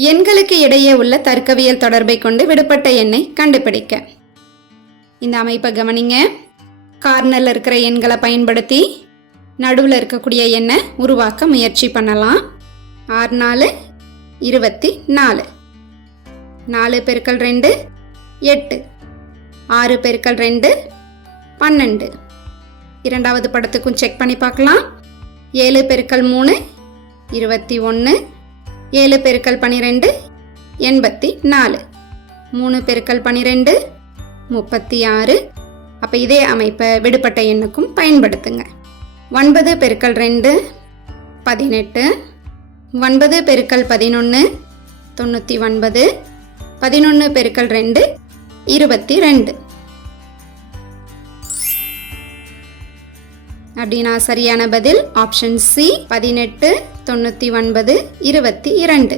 எண்களுக்கு இடையே உள்ள தர்க்கவியல் தொடர்பை கொண்டு விடுபட்ட எண்ணை கண்டுபிடிக்க. இந்த அமைப்பை கவனிங்க. கார்னரில் இருக்கிற எண்களை பயன்படுத்தி நடுவில் இருக்கக்கூடிய எண்ணை உருவாக்க முயற்சி பண்ணலாம். ஆறு நாலு இருபத்தி நாலு. நாலு பெருக்கல் ரெண்டு எட்டு. ஆறு பெருக்கல் ரெண்டு பன்னெண்டு. இரண்டாவது படத்துக்கும் செக் பண்ணி பார்க்கலாம். ஏழு பெருக்கல் மூணு இருபத்தி ஒன்று ஏழு பெருக்கல் பன்னிரெண்டு எண்பத்தி நாலு. மூணு பெருக்கல் பன்னிரெண்டு முப்பத்தி ஆறு. அப்போ இதே அமைப்பை விடுபட்ட எண்ணுக்கும் பயன்படுத்துங்க. ஒன்பது பெருக்கல் ரெண்டு பதினெட்டு. ஒன்பது பெருக்கல் பதினொன்று தொண்ணூற்றி ஒன்பது. பதினொன்று பெருக்கல் ரெண்டு இருபத்தி ரெண்டு. அப்படின்னா சரியான பதில் ஆப்ஷன் சி பதினெட்டு தொண்ணூற்றி ஒன்பது இருபத்தி இரண்டு.